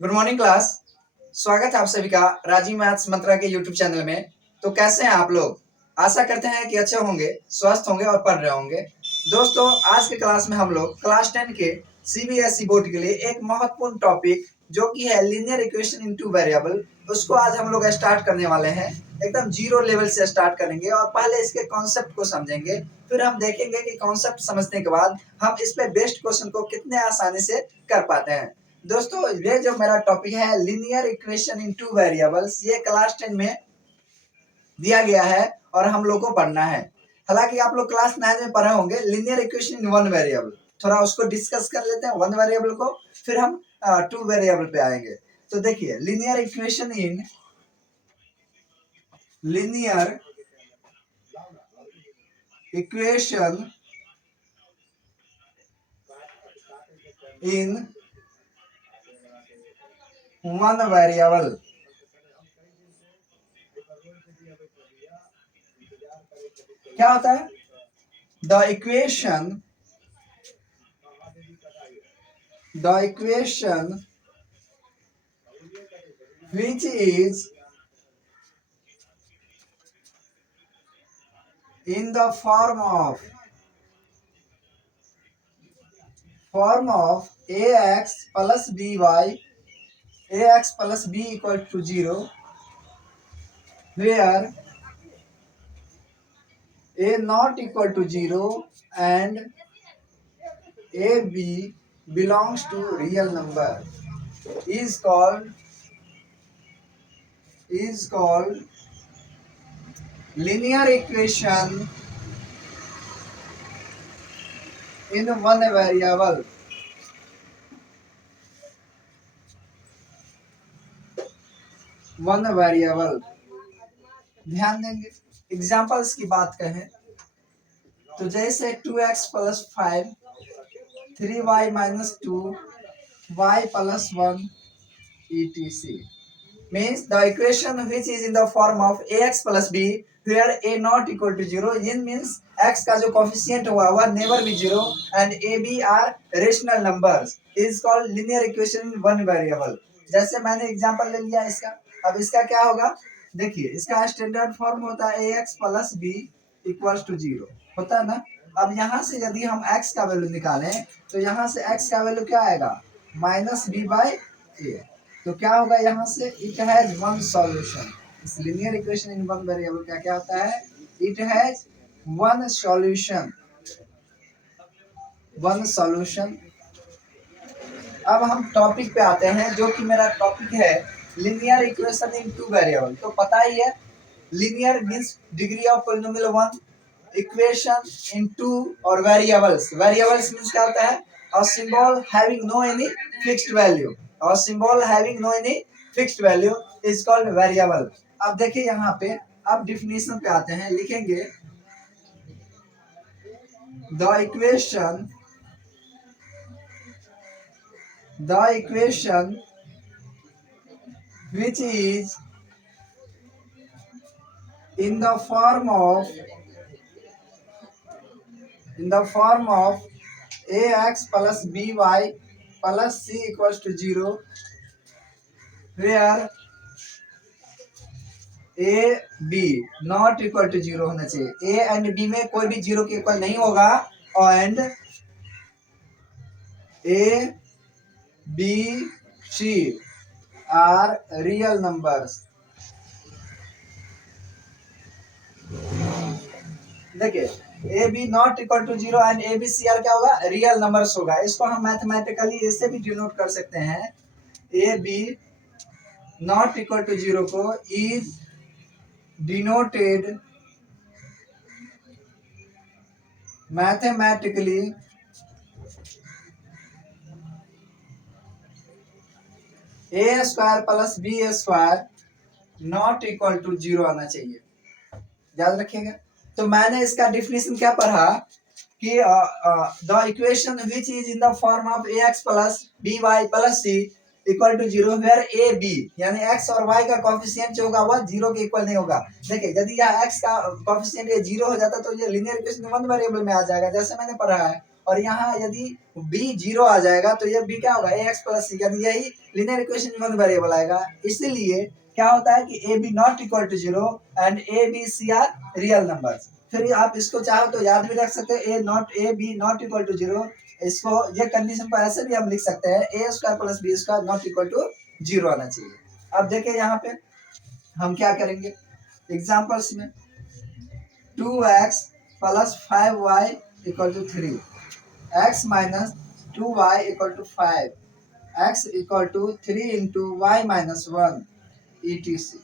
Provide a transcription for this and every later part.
Good morning class. स्वागत है आप सभी का राजीव मैथ्स मंत्रा के यूट्यूब चैनल में। तो कैसे हैं आप लोग? आशा करते हैं कि अच्छे होंगे, स्वस्थ होंगे और पढ़ रहे होंगे। दोस्तों, आज के क्लास में हम लोग क्लास 10 के सीबीएसई बोर्ड के लिए एक महत्वपूर्ण टॉपिक जो कि है linear equation in two variable, उसको आज हम लोग स्टार्ट करने वाले हैं। एकदम जीरो लेवल से स्टार्ट करेंगे और पहले इसके कॉन्सेप्ट को समझेंगे। फिर हम देखेंगे कि कॉन्सेप्ट समझने के बाद हम इस पे बेस्ट क्वेश्चन को कितने आसानी से कर पाते हैं। दोस्तों, ये जो मेरा टॉपिक है linear equation in two variables, ये क्लास 10 में दिया गया है और हम लोग को पढ़ना है। हालांकि आप लोग क्लास 9 में पढ़े होंगे linear equation in one variable. थोड़ा उसको डिस्कस कर लेते हैं, वन वेरिएबल को, फिर हम टू वेरिएबल पे आएंगे। तो देखिए, linear equation in linear equation in one variable. क्या होता है? The equation which is in the form of ax plus by, ax plus b equal to 0, where a not equal to 0 and ab belongs to real number, is called linear equation in one variable. ध्यान देंगे। Examples की बात कहें तो जैसे 2x plus 5, 3y minus 2, y plus 1, etc. means the equation which is in the form of ax plus b where a not equal to 0, in means x का जो coefficient हुआ वह never be 0 and a b are rational numbers, is called linear equation in one variable. जैसे मैंने example ले लिया इसका, अब इसका क्या होगा? देखिए, इसका स्टैंडर्ड फॉर्म होता है ax plus b equals to 0, होता है ना। अब यहाँ से यदि हम x का वैल्यू निकालें तो यहाँ से x का वैल्यू क्या आएगा? Minus b by a. तो क्या होगा यहाँ से? It has one solution. इस linear equation in one variable का क्या होता है? It has one solution. अब हम टॉपिक पे आते हैं, जो कि मेरा टॉपिक है linear equation in two variable. तो पता ही है, linear means degree of polynomial 1, equation in two और वेरिएबल्स मींस क्या होता है? a symbol having no any fixed value, is called variable. अब देखिए यहाँ पे, अब डिफिनेशन पे आते हैं, लिखेंगे the equation which is in the form of ax plus by plus c equals to 0, where a b not equal to 0 होना चाहिए। a एंड b में कोई भी 0 के इक्वल नहीं होगा, and a b c are real numbers. देखिए, a b not equal to 0 and a b c are क्या होगा? रियल नंबर्स होगा। इसको हम मैथमेटिकली ऐसे भी डिनोट कर सकते हैं, a b not equal to 0 को is denoted mathematically a square plus b square not equal to 0 आना चाहिए, याद रखिएगा। तो मैंने इसका डिफिनेशन क्या पढ़ा कि the equation which is in the form of ax plus by plus c equal to 0 where a b, यानी x और y का कोफिशिएंट जो होगा वह 0 के इक्वल नहीं होगा। देखिए, यदि यह x का कोफिशिएंट 0 हो जाता तो ये लीनियर इक्वेशन वन वेरिएबल में आ जाएगा, जैसे मैंने पढ़ा है। और यहाँ यदि b 0 आ जाएगा तो ये b क्या होगा ax प्लस c, यानी यही लीनियर इक्वेशन में वन वेरिएबल आएगा। इसीलिए क्या होता है कि a b not equal to 0 and a b c are real numbers. फिर आप इसको चाहो तो याद भी रख सकते हैं a b not equal to 0। इसको ये कंडीशन पर ऐसे भी हम लिख सकते हैं a square plus b square not equal to 0 आना चाहिए। अब देखिए यहाँ पे हम क्या करेंगे एग्जाम्पल्स में 2x plus 5y equal to 3, x minus 2y equal to 5, x equal to 3 into y minus 1 etc।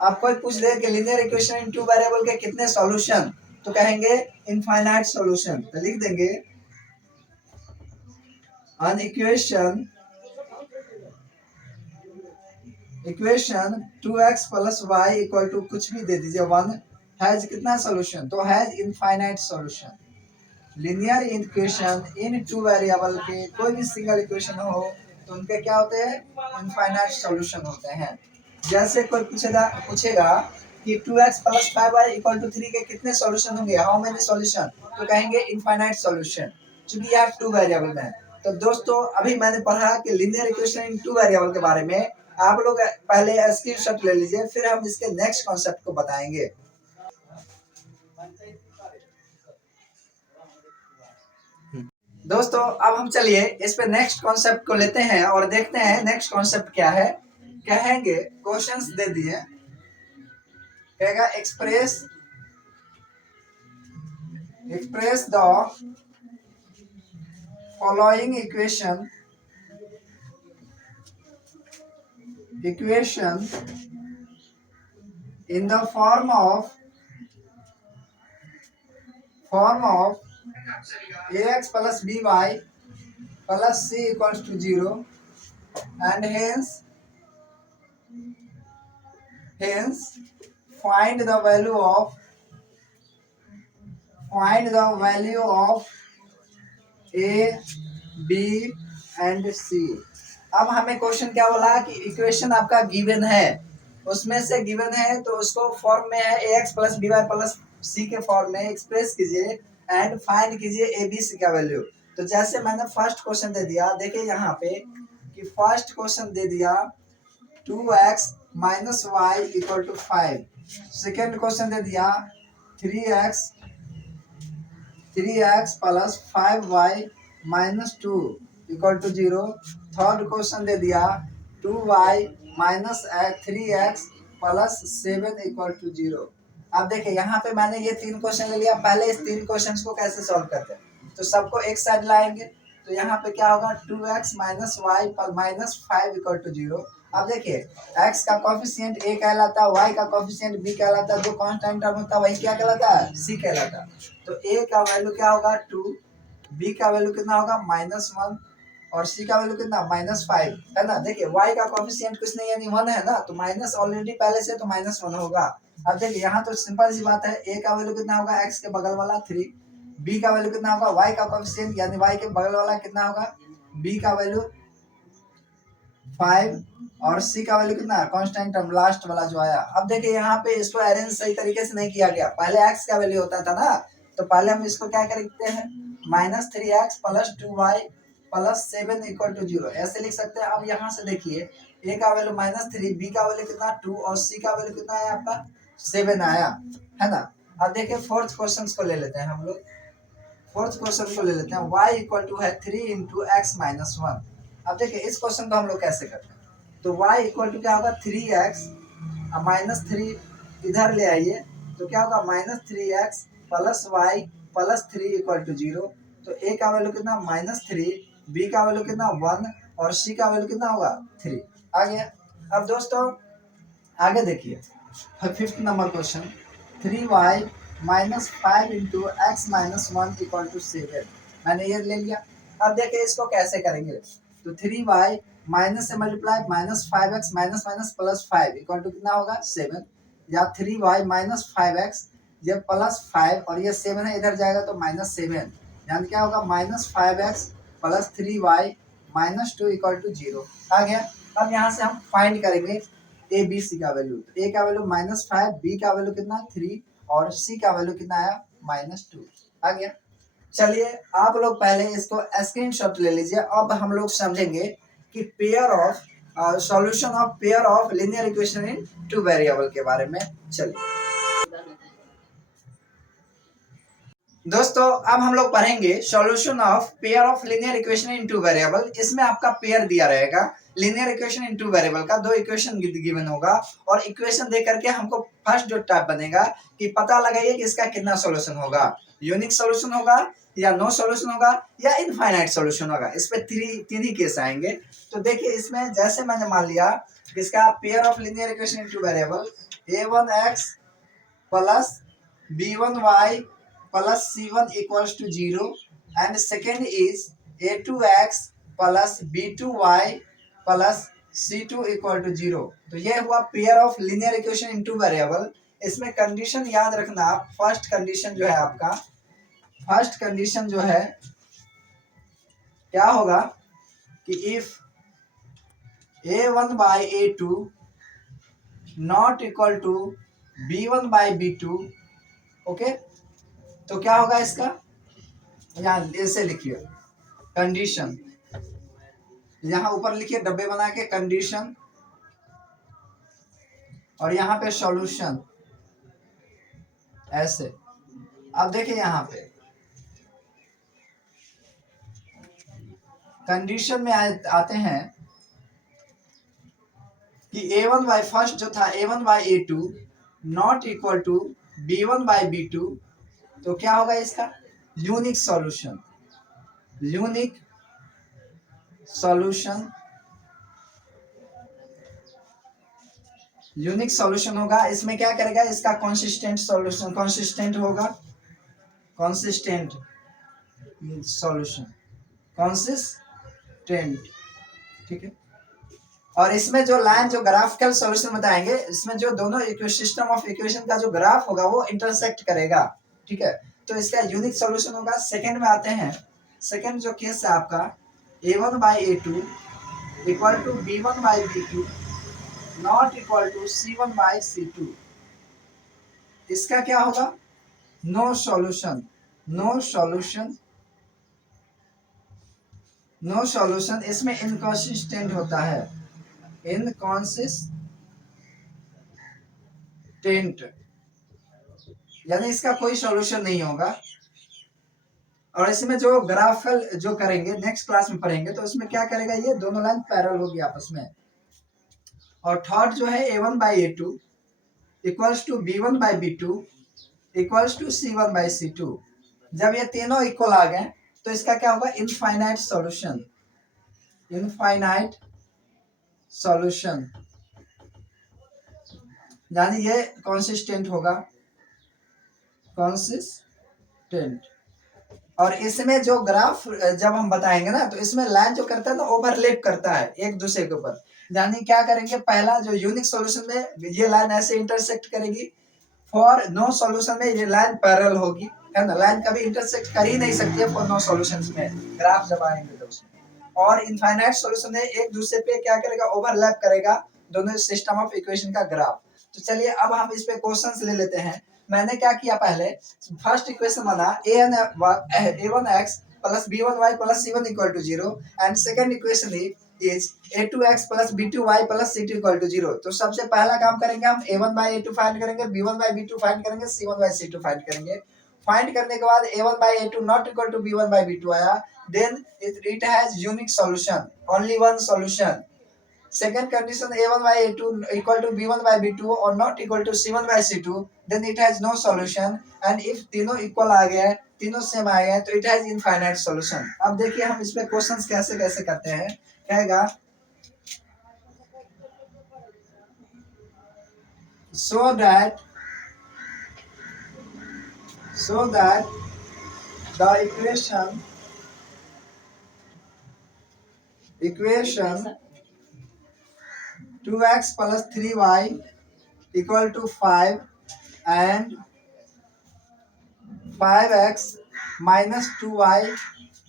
आप कोई पूछ दे कि linear equation in two variable के कितने सॉल्यूशन, तो कहेंगे इनफाइनाइट सॉल्यूशन। तो लिख देंगे an equation 2x plus y equal to कुछ भी दे दीजिए 1 हैज कितना सॉल्यूशन, तो has infinite solution. Linear equation in two variable के कोई भी सिंगल इक्वेशन हो तो उनके क्या होते हैं इनफाइनाइट सॉल्यूशन होते हैं। जैसे कोई पूछेगा कि 2x plus 5y equal to 3 के कितने सॉल्यूशन होंगे, हाउ मेनी सॉल्यूशन, तो कहेंगे इनफाइनाइट सॉल्यूशन, क्योंकि यार टू वेरिएबल में। तो दोस्तों अभी मैंने पढ़ा कि linear equation in two variable के बारे में, आप लोग पहले स्क्रीनशॉट ले लीजिए फिर हम इसके नेक्स्ट कॉन्सेप्ट को बताएंगे। दोस्तों अब हम चलिए इस पे नेक्स्ट कॉन्सेप्ट को लेते हैं और देखते हैं नेक्स्ट कॉन्सेप्ट क्या है। कहेंगे क्वेश्चंस दे दिए, कहेगा express the following equation in the form of ax plus by plus c equals to 0 and hence find the value of a b and c। अब हमें क्वेश्चन क्या बोला कि इक्वेशन आपका गिवन है, उसमें से गिवन है तो उसको फॉर्म में है ax plus b y plus c के फॉर्म में एक्सप्रेस कीजिए एंड फाइंड कीजिए ए बी सी का वैल्यू। तो जैसे मैंने फर्स्ट क्वेश्चन दे दिया, देखिए यहाँ पे कि फर्स्ट क्वेश्चन दे दिया 2x minus y equal to 5, second question दे दिया 3x plus 5y minus 2 equal to 0, third question दे दिया 2y minus 3x plus 7 equal to 0। अब देखिए यहाँ पे मैंने ये तीन क्वेश्चन ले लिया, पहले इस तीन क्वेश्चंस को कैसे सॉल्व करते हैं, तो सबको एक साइड लाएंगे तो यहाँ पे क्या होगा 2x minus y minus 5 equal to 0। अब देखिए x का कोफिशिएंट a कहलाता है, y का कोफिशिएंट b कहलाता है, जो कांस्टेंट टर्म होता है वही क्या कहलाता है c कहलाता है। तो a का वैल्यू क्या होगा 2, b का वैल्यू कितना होगा -1 और c का वैल्यू कितना -5 है ना। देखिए y का कोफिशिएंट कुछ नहीं यानी 1 है ना, तो माइनस ऑलरेडी पहले से तो -1 होगा। अब देखिए यहाँ तो सिंपल सी बात है, a का वैल्यू कितना होगा x के बगल वाला 3, b का वैल्यू कितना होगा y का कोफिशिएंट यानी y के बगल वाला कितना होगा b का वैल्यू 5 और c का वैल्यू कितना कांस्टेंट टर्म लास्ट वाला जो आया। अब देखिए यहाँ पे इसको अरेंज सही तरीके से नहीं किया गया, पहले x का वैल्यू होता था ना, तो पहले हम इसको क्या करते हैं -3x plus 2y plus 7 equal to 0 ऐसे लिख सकते हैं। अब यहाँ से देखिए a का वैल्यू -3, b का वैल्यू कितना 2 और c का वैल्यू कितना आया आपका 7 आया है ना। अब देखिए फोर्थ क्वेश्चन को ले लेते हैं हम लोग, फोर्थ क्वेश्चन को ले लेते हैं y इक्वल टू है 3 इंटू एक्स माइनस 1। अब देखिए इस क्वेश्चन को हम लोग कैसे करते हैं, तो y इक्वल टू क्या होगा 3x माइनस 3 इधर ले आइए तो क्या होगा -3x plus y plus 3 equal to 0। तो a का वैल्यू कितना -3, b का वैल्यू कितना 1 और c का वैल्यू कितना होगा 3 आ गया। अब दोस्तों आगे देखिए fifth number question 3y minus 5 into x minus 1 equal to 7, मैंने ये ले लिया। अब देखिए इसको कैसे करेंगे, तो 3y माइनस से multiply -5x minus minus plus 5 equal to कितना होगा 7, या 3y माइनस 5x ये प्लस 5 और ये 7 है इधर जाएगा तो -7 यानी क्या होगा -5x plus 3y minus 2 equal to 0 आ गया। अब यहाँ से हम फाइंड करेंगे ए बी सी का वैल्यू, तो ए का वैल्यू -5, बी का वैल्यू कितना 3 और सी का वैल्यू कितना आया -2 आ गया। चलिए आप लोग पहले इसको स्क्रीनशॉट ले लीजिए। अब हम लोग समझेंगे कि pair of solution of pair of linear equation in two variable के बारे में। चलिए दोस्तों, अब हम लोग पढ़ेंगे solution of pair of linear equation in two variable. इसमें आपका पेयर दिया रहेगा linear equation in two variable का, दो इक्वेशन गिवन होगा और इक्वेशन दे करके हमको फर्स्ट जो टाइप बनेगा कि पता लगाइए कि इसका कितना सॉल्यूशन होगा, यूनिक सॉल्यूशन होगा या नो सॉल्यूशन होगा या इनफाइनाइट सॉल्यूशन होगा। इस पे तीन ही केस आएंगे। तो देखिए इसमें जैसे मैंने मान लिया कि इसका pair of linear equation in two variable a1x plus b1y plus c1 equals to 0 and second is a2x plus b2y plus c2 equal to 0। तो ये हुआ pair of linear equation into variable. इसमें कंडीशन याद रखना, first condition जो है आपका, first condition जो है क्या होगा कि if a1 by a2 not equal to b1 by b2, okay, तो क्या होगा इसका, यहाँ ऐसे लिखिए कंडीशन, यहाँ ऊपर लिखिए डब्बे बना के कंडीशन और यहाँ पे सॉल्यूशन ऐसे। अब देखिए यहाँ पे कंडीशन में आते हैं कि a1 बाई फर्स्ट जो था a1 by a2 not equal to b1 by b2, तो क्या होगा इसका unique solution, unique solution, unique solution होगा। इसमें क्या करेगा, इसका कंसिस्टेंट सॉल्यूशन, कंसिस्टेंट होगा, कंसिस्टेंट सॉल्यूशन, कंसिस्टेंट, ठीक है। और इसमें जो लाइन जो ग्राफिकल सॉल्यूशन बताएंगे, इसमें जो दोनों सिस्टम ऑफ इक्वेशन का जो ग्राफ होगा वो इंटरसेक्ट करेगा, ठीक है, तो इसका यूनिक सॉल्यूशन होगा। सेकंड में आते हैं, सेकंड जो केस है आपका a1 by a2 equal to b1 by b2 not equal to c1 by c2, इसका क्या होगा no solution, no solution, no solution. इसमें इनकंसिस्टेंट होता है, इनकंसिस्टेंट, यानी इसका कोई सॉल्यूशन नहीं होगा। और इसमें जो ग्राफिकल जो करेंगे नेक्स्ट क्लास में पढ़ेंगे, तो इसमें क्या करेगा, ये दोनों लाइन पैरेलल होगी आपस में। और थर्ड जो है a1 by a2 equals to b1 by b2 equals to c1 by c2। जब ये तीनों इक्वल आ गए तो इसका क्या होगा इनफाइनाइट सॉल्यूशन, इनफाइनाइट सॉल्यूशन, यानी ये कंसिस्टेंट होगा, कंसिस्टेंट। और इसमें जो ग्राफ जब हम बताएंगे ना, तो इसमें लाइन जो करता है ना ओवरलैप करता है एक दूसरे के ऊपर। यानी क्या करेंगे, पहला जो यूनिक सॉल्यूशन में ये लाइन ऐसे इंटरसेक्ट करेगी, फॉर नो सॉल्यूशन में ये लाइन पैरेलल होगी, है ना, लाइन कभी इंटरसेक्ट कर ही नहीं सकती है फॉर नो सॉल्यूशंस में, ग्राफ जब आएंगे तो उसमें। और इनफाइनाइट सॉल्यूशन में एक दूसरे पे क्या करेगा, ओवरलैप करेगा दोनों सिस्टम ऑफ इक्वेशन का ग्राफ। तो चलिए अब हम इस पे क्वेश्चंस ले लेते हैं। मैंने क्या किया, पहले फर्स्ट इक्वेशन बना a1x plus b1y plus c1 equal to 0 and second equation is a2x plus b2y plus c2 equal to 0। तो सबसे पहला काम करेंगे हम a1 बाई a2 फाइंड करेंगे, b1 बाई b2 फाइंड करेंगे, c1 बाई c2 फाइंड करेंगे। फाइंड करने के बाद a1 by a2 not equal to b1 by b2 आया, then it has unique solution, only one solution. Second condition a1 by a2 equal to b1 by b2 or not equal to c1 by c2, then it has no solution, and if तीनों equal आ गए, तीनों same आ गए, तो it has infinite solution। अब देखिए हम इसमें questions कैसे कैसे करते हैं, कहेगा so that the equation 2x plus 3y equal to 5 and 5x minus 2y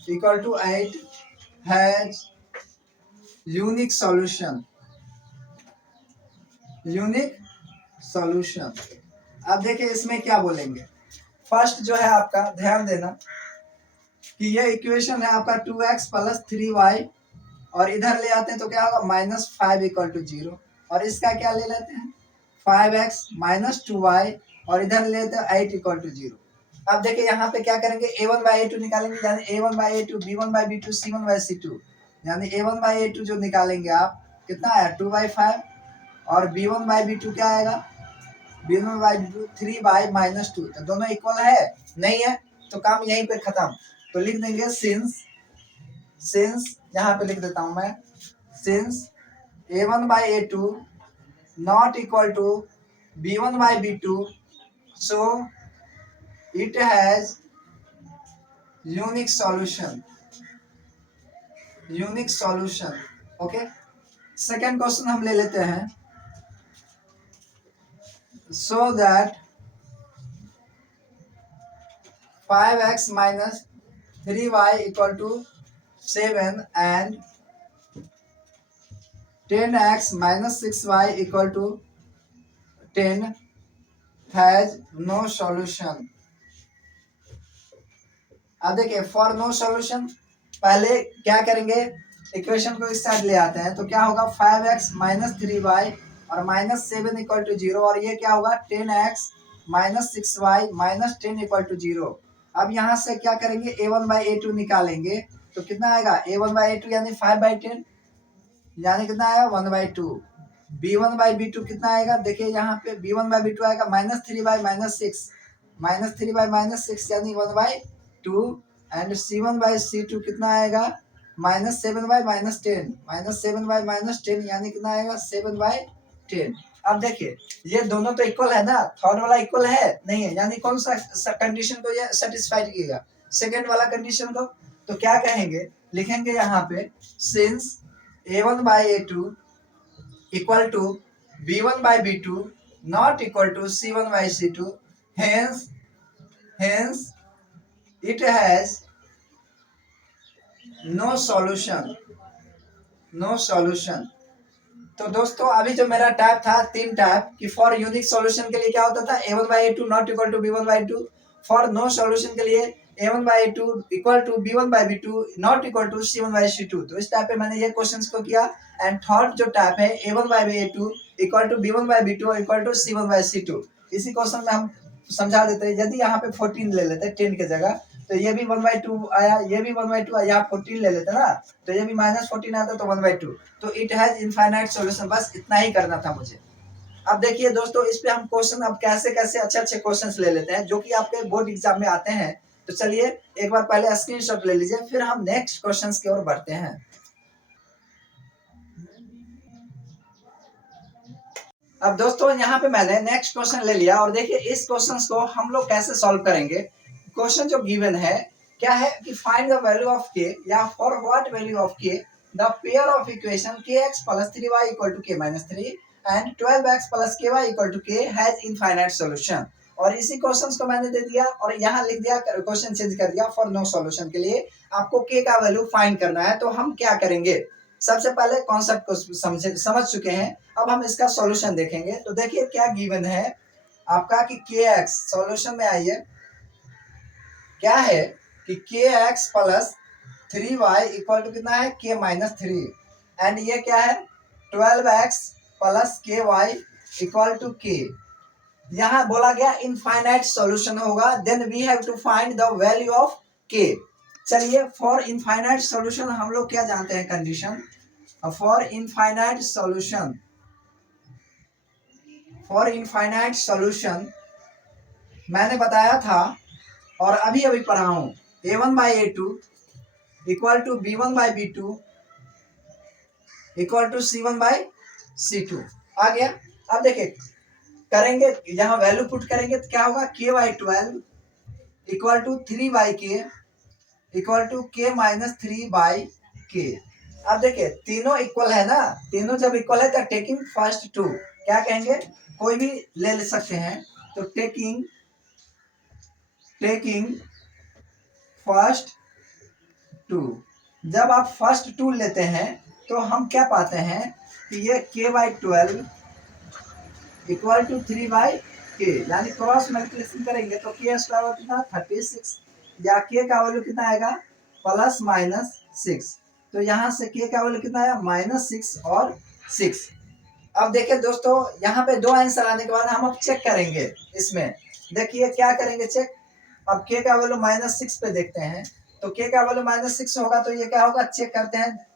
equal to 8 has unique solution, unique solution. अब देखिए इसमें क्या बोलेंगे, फर्स्ट जो है आपका ध्यान देना, कि ये इक्वेशन है आपका 2x प्लस 3y, और इधर ले आते हैं तो क्या होगा -5 इक्वल टू 0, और इसका क्या ले लेते हैं 5x माइनस 2y, और इधर ले लेते हैं 8 इक्वल टू 0। अब देखिए यहाँ पे क्या करेंगे a1/a2 निकालेंगे, यानी a1/a2 b1/b2 c1/c2, यानी a1/a2 जो निकालेंगे आप कितना आया 2/5, और b1/b2 क्या आएगा b1/b2 3/-2, तो दोनों इक्वल है नहीं है, तो काम यहीं पे खत्म। तो लिख देंगे सिंस यहाँ पे लिख देता हूं मैं, since a1/a2 not equal to b1/b2, so it has unique solution, unique solution. Okay, second question हम ले लेते हैं, so that 5x minus 3y equal to 7 and 10x minus 6y equal to 10 has no solution. अब देखिए for no solution पहले क्या करेंगे, equation को इस साइड ले आते हैं, तो क्या होगा 5x माइनस 3y और माइनस 7 इक्वल टू 0, और ये क्या होगा 10x minus 6y minus 10 equal to 0। अब यहाँ से क्या करेंगे a1/a2 निकालेंगे, तो कितना आएगा a1/a2 यानी 5/10, यानी कितना आएगा 1/2। b1/b2 कितना आएगा, देखिए यहाँ पे b1/b2 आएगा -3/-6, -3/-6 यानी 1/2, एंड c1/c2 कितना आएगा -7/-10, -7/-10 यानी कितना आएगा 7/10। अब देखिए ये दोनों तो इक्वल है ना, थर्ड वाला इक्वल है नहीं है, यानी कौन सा कंडीशन को ये सेटिस्फाइड किएगा, सेकेंड वाला कंडीशन को। तो क्या कहेंगे, लिखेंगे यहाँ पे since a1/a2 equal to b1/b2 not equal to c1/c2, hence it has no solution, no solution। तो दोस्तों अभी जो मेरा टाइप था तीन टाइप कि फॉर यूनिक सॉल्यूशन के लिए क्या होता था a1/a2 not equal to b1/2, for no solution के लिए a1/a2 equal to b1/b2 not equal to c1/c2। तो इस टाइप पे मैंने ये क्वेश्चंस को किया। एंड थर्ड जो टाइप है a1/a2 equal to b1/b2 equal to c1/c2, इसी क्वेश्चन में हम समझा देते हैं। यदि यहाँ पे 14 ले लेते 10 की जगह, तो ये भी 1/2 आया, ये भी 1/2 आया, यहाँ 14 ले लेते ना, तो ये भी -14 आता तो 1/2। तो इट हैज इनफाइनाइट सॉल्यूशन, बस इतना ही करना था मुझे। अब देखिए दोस्तों इस पे हम क्वेश्चन अब कैसे कैसे अच्छे अच्छे क्वेश्चंस ले लेते हैं जो कि आपके बोर्ड एग्जाम में आते हैं। तो चलिए एक बार पहले स्क्रीनशॉट ले लीजिए, फिर हम नेक्स्ट क्वेश्चंस की ओर बढ़ते हैं। अब दोस्तों यहाँ पे मैंने नेक्स्ट क्वेश्चन ले लिया, और देखिए इस क्वेश्चन को हम लोग कैसे सॉल्व करेंगे। क्वेश्चन जो गिवन है क्या है कि फाइंड द वैल्यू ऑफ के, या फॉर व्हाट वैल्यू ऑफ के the pair of equation kx plus 3y equal to k minus 3 and 12x plus ky equal to k has infinite solution। और इसी क्वेश्चंस को मैंने दे दिया और यहाँ लिख दिया, क्वेश्चन चेंज कर दिया, फॉर नो सॉल्यूशन के लिए आपको k का वैल्यू फाइंड करना है। तो हम क्या करेंगे, सबसे पहले कॉन्सेप्ट को समझ चुके हैं, अब हम इसका सॉल्यूशन देखेंगे। तो देखिए क्या गिवन है आपका कि kx, सॉल्यूशन में आइए, क्या है कि kx plus 3y equal to कितना है k माइनस 3, एंड ये क्या है 12x plus ky equal to k। यहाँ बोला गया इनफाइनाइट सॉल्यूशन होगा, then we have to find the value of k। चलिए फॉर इनफाइनाइट सॉल्यूशन हम लोग क्या जानते हैं condition, for infinite solution, for infinite solution मैंने बताया था और अभी अभी पढ़ा हूं a1/a2 equal to b1/b2 equal to c1/c2 आ गया। अब देखिए करेंगे, यहाँ वैल्यू पुट करेंगे तो क्या होगा k/12 equal to 3/k equal to k minus 3/k। अब देखिए तीनों इक्वल है ना, तीनों जब इक्वल है तो टेकिंग फर्स्ट टू, क्या कहेंगे कोई भी ले सकते हैं, तो टेकिंग फर्स्ट टू। जब आप फर्स्ट टू लेते हैं तो हम क्या पाते हैं कि ये k/12 इक्वल टू 3/k, यानी क्रॉस मल्टीप्लिकेशन करेंगे तो k स्क्वायर कितना 36, या k का वैल्यू कितना आएगा प्लस माइनस 6। तो यहाँ से k का वैल्यू कितना आया -6 और 6। अब देखिए दोस्तों, यहाँ पे दो आंसर आने के बाद हम अब चेक करेंगे। इसमें देखिए क्या करेंगे चेक। अब k का वैल्यू -6 पे देखते हैं। तो k का वैल्यू -6 होगा तो ये क्या होगा, चेक करते हैं।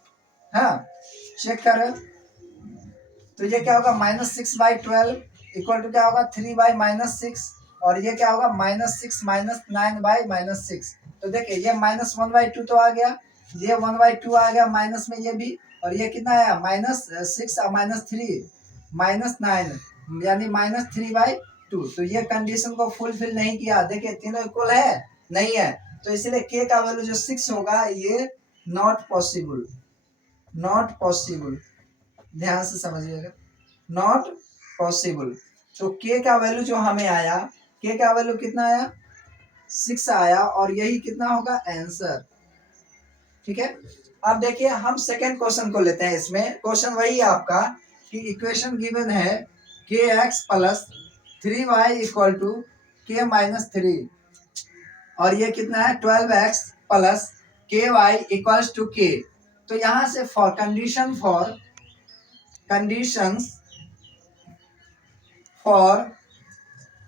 हाँ, चेक करें तो ये क्या होगा -6/12 इक्वल टू क्या होगा 3/-6। और ये क्या होगा -6 - 9/-6। तो देखिए ये -1/2 तो आ गया, ये 1/2 आ गया माइनस में ये भी। और ये कितना आया -6 और -3 -9 यानी -3/2। तो ये कंडीशन को फुलफिल नहीं किया। देखिए तीनों इक्वल है नहीं है, तो इसलिए k का वैल्यू जो 6 होगा ये नॉट पॉसिबल, नॉट पॉसिबल। ध्यान से समझिएगा, नॉट पॉसिबल। तो k का वैल्यू जो हमें आया, k का वैल्यू कितना आया 6 आया, और यही कितना होगा आंसर। ठीक है। अब देखिए हम सेकेंड क्वेश्चन को लेते हैं। इसमें क्वेश्चन वही है आपका कि इक्वेशन गिवन है kx plus 3y equal to k-3, और ये कितना है 12x plus ky equals to k। तो यहाँ से for conditions for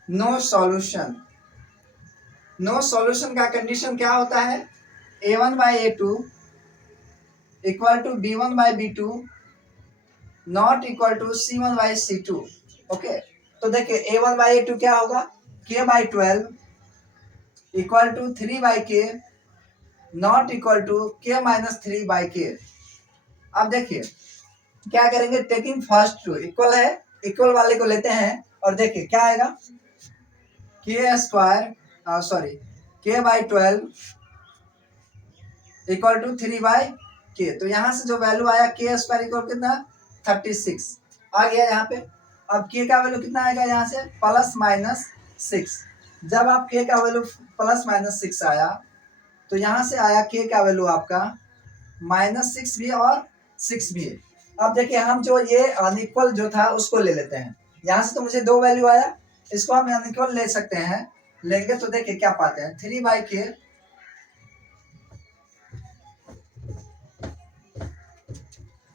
no solution, no solution का कंडीशन क्या होता है, a1/a2 equal to b1/b2 not equal to c1/c2। Okay, तो देखिए a1/a2 क्या होगा k/12 equal to 3/k not equal to k-3/k। अब देखिए क्या करेंगे, टेकिंग फर्स्ट टू इक्वल है, इक्वल वाले को लेते हैं। और देखिए क्या आएगा k/12 इक्वल टू 3/k। तो यहाँ से जो वैल्यू आया k² इक्वल कितना 36 आ गया यहाँ पे। अब k का वैल्यू कितना आएगा यहाँ से +-6। जब आप k का वैल्यू +-6 आया तो यहाँ से आया k का वैल्यू आपका -6 भी और 6 भी। अब देखिए हम जो ये अनइक्वल जो था उसको ले लेते हैं। यहाँ से तो मुझे 2 वैल्यू आया, इसको हम अनइक्वल ले सकते हैं। लेंगे तो देखिए क्या पाते हैं 3/k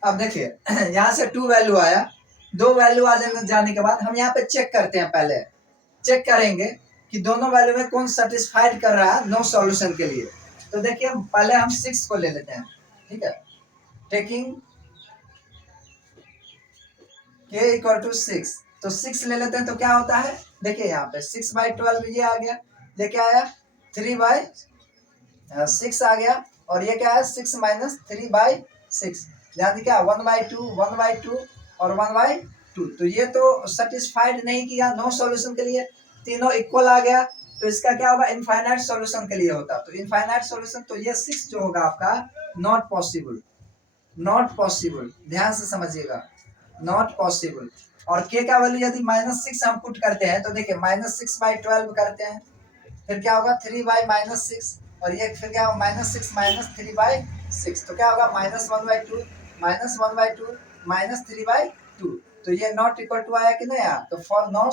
अब देखिए यहाँ से 2 वैल्यू आया, 2 वैल्यू आ जाने के बाद हम यहाँ पे चेक करते हैं। पहले चेक करेंगे कि दोनों वैल्यू में कौन सेटिस्फाइड कर रहा है नो सॉल्यूशन के लिए। तो देखिए पहले हम 6 को ले लेते हैं। ठीक है, टेकिंग k इक्वल टू 6, तो 6 ले लेते हैं। तो क्या होता है देखिए यहाँ पे 6/12 ये आ गया, ये क्या आया 3/6 आ गया, और ये क्या है 6 - 3/6 यानी क्या 1/2 1/2 और 1/2। तो ये तो सेटिस्फाइड नहीं किया नो सॉल्यूशन के लिए, तीनों इक्वल आ गया। तो इसका क्या होगा इनफाइनाइट सॉल्यूशन के लिए होता। तो इनफाइनाइट सॉल्यूशन तो ये 6 जो होगा आपका नॉट पॉसिबल, नॉट पॉसिबल। ध्यान से समझिएगा, नॉट पॉसिबल। और k का वैल्यू यदि -6 हम पुट करते हैं तो देखिए -6/12 करते हैं, फिर क्या होगा 3/-6, और ये फिर क्या होगा -6 - 3/6। तो क्या होगा -1/2 -1/2 -3/2। तो ये नॉट इक्वल टू आया कि नहीं आया। तो फॉर नो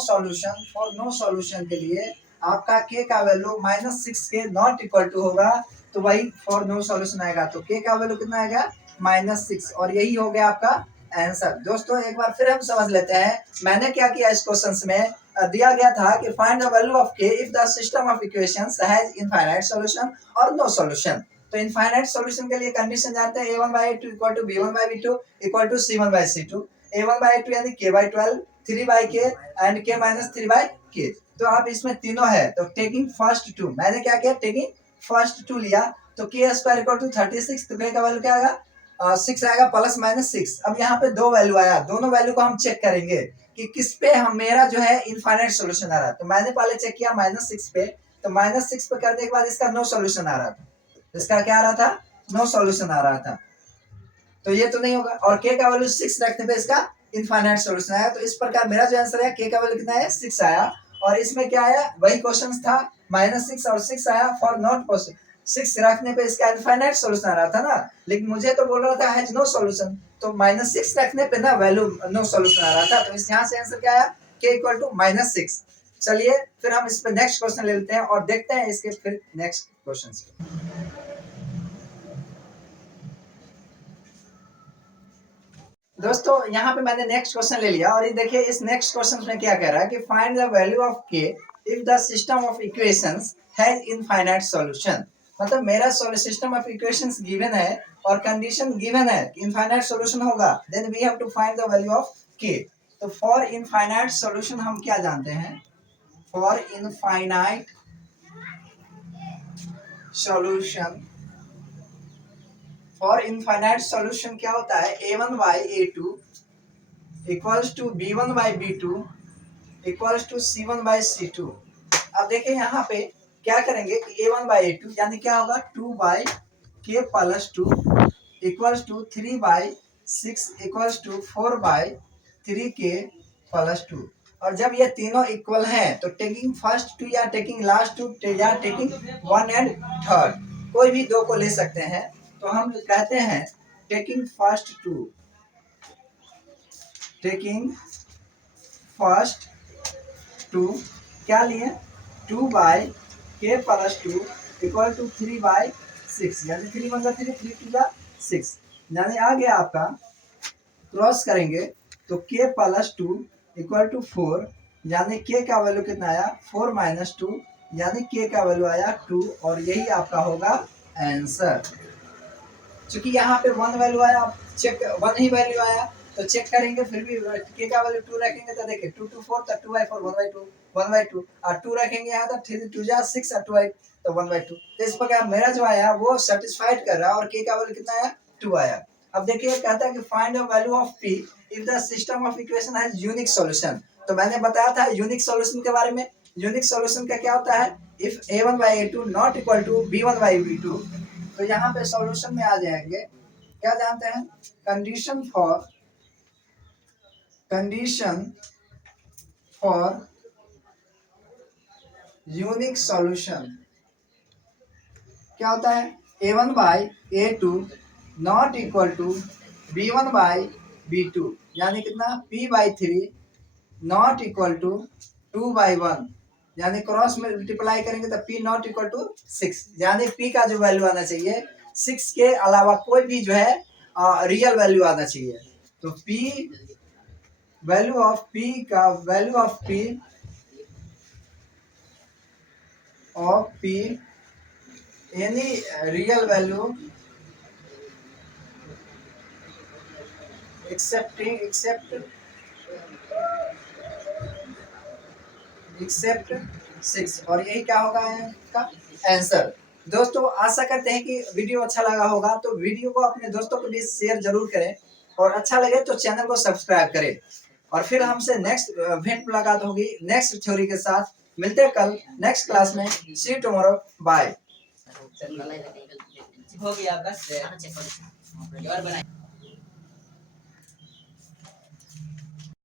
सॉल्यूशन के लिए आपका k का वैल्यू -6 के नॉट इक्वल टू होगा, तो वही फॉर नो सॉल्यूशन आएगा। तो k का वैल्यू कितना आएगा -6, और यही हो गया आपका आंसर। दोस्तों एक बार फिर हम समझ लेते हैं मैंने क्या किया। इस क्वेश्चन में दिया गया था कि find the value of k if the system of equations has infinite solution और नो सॉल्यूशन। तो इनफाइनाइट सॉल्यूशन के लिए कंडीशन जानते हैं a1/a2 equal to b1/b2 equal to c1/c2। a1/a2 यानी k/12 3/k एंड k-3/k। तो आप इसमें तीनों है, तो टेकिंग फर्स्ट टू मैंने क्या किया टेकिंग फर्स्ट टू लिया। तो k² इक्वल टू 36, तो k का वैल्यू क्या आएगा 6 आएगा +-6। अब यहाँ पे 2 वैल्यू आया, दोनों वैल्यू को हम चेक करेंगे कि किस पे हम मेरा जो है इनफाइनाइट सॉल्यूशन आ रहा है। तो मैंने पहले चेक किया -6 पे, तो -6 पे करने के बाद इसका नो सॉल्यूशन आ रहा था। इसका क्या आ रहा था नो सॉल्यूशन आ रहा था, तो ये तो नहीं होगा। और k का वैल्यू 6 रखने पे इसका इनफाइनाइट सॉल्यूशन आया। तो इस प्रकार मेरा जो आंसर है k का वैल्यू कितना है 6 आया। और इसमें क्या आया वही क्वेश्चन था -6 और 6 आया फॉर नॉट पॉसिबल। 6 रखने पे इसका इनफाइनाइट सॉल्यूशन आ रहा था ना, लेकिन मुझे तो बोल रहा था हैज नो सॉल्यूशन, तो -6 रखने पे ना वैल्यू नो सॉल्यूशन आ रहा था। तो इस यहाँ से आंसर क्या आया k इक्वल टू -6। चलिए फिर हम इस पे नेक्स्ट क्वेश्चन ले लेते हैं और देखते हैं इसके फिर नेक्स्ट क्वेश्चन। दोस्तों यहाँ पे मैंने नेक्स्ट क्वेश्चन ले लिया, और ये देखिए इस नेक्स्ट क्वेश्चन में क्या कह रहा है कि फाइंड द वैल्यू ऑफ के if the system of equations has infinite solution. मतलब मेरा सिस्टम ऑफ इक्वेशंस गिवन है और कंडीशन गिवन है कि इनफाइनाइट सॉल्यूशन होगा, then we have to find the value of k. तो फॉर इनफाइनाइट सॉल्यूशन हम क्या जानते हैं, for infinite solution, for infinite solution क्या होता है, a1 by a2 equals to b1 by b2 equals to c1 by c2। अब देखिए यहाँ पे क्या करेंगे कि a1 by a2 यानी क्या होगा 2 by k plus 2 equals to 3 by 6 equals to 4 by 3k plus 2। और जब ये तीनों इक्वल हैं तो टेकिंग फर्स्ट टू या टेकिंग लास्ट टू या टेकिंग वन एंड थर्ड, कोई भी दो को ले सकते हैं। तो हम कहते हैं taking first two, taking first two क्या लिए 2 बाई के प्लस 2 इक्वल टू 3 बाई 6, यानी 3 वन 3 3 2 6, यानी आ गया आपका, क्रॉस करेंगे तो k प्लस 2 इक्वल टू 4, यानी k का वैल्यू कितना आया 4 माइनस 2, यानी k का वैल्यू आया 2, और यही आपका होगा आंसर। चूंकि यहाँ पे वन वैल्यू आया, चेक वन ही वैल्यू आया तो चेक करेंगे, फिर भी k का वैल्यू 2 रखेंगे तो देखिए 2 2 4 तो 2 by 4 1 by 2 1 by 2, और 2 रखेंगे यहाँ तो 3 2 जा 6 और 2 by तो 1 by 2। तो इस प्रकार मेरा जो आया वो सेटिस्फाइड कर रहा है, और k का वैल्यू कितना आया 2 आया। अब देखिए कहता है कि find the value of p if the system of equation has unique solution. तो मैंने बताया था यूनिक सॉल्यूशन के बारे में। यूनिक सॉल्यूशन का क्या होता है, if a1 by a2 not equal to b1 by b2। तो यहाँ पे सॉल्यूशन में आ जाएंगे, क्या जानते हैं, कंडीशन फॉर यूनिक सॉल्यूशन क्या होता है, a1 by a2 not equal to b1 by b2, यानी कितना p by 3 not equal to 2 by 1, यानी क्रॉस मल्टीप्लाई करेंगे तो p नॉट इक्वल टू 6, यानी p का जो वैल्यू आना चाहिए 6 के अलावा कोई भी जो है रियल वैल्यू आना चाहिए। तो p वैल्यू ऑफ p का value of p any real value except 6, और यही क्या होगा इसका आंसर। दोस्तों आशा करते हैं कि वीडियो अच्छा लगा होगा, तो वीडियो को अपने दोस्तों के बीच शेयर जरूर करें, और अच्छा लगे तो चैनल को सब्सक्राइब करें। और फिर हमसे नेक्स्ट भेंट मुलाकात होगी नेक्स्ट थ्योरी के साथ। मिलते हैं कल नेक्स्ट क्लास में। सी यू टुमारो, बाय। हो गया बस।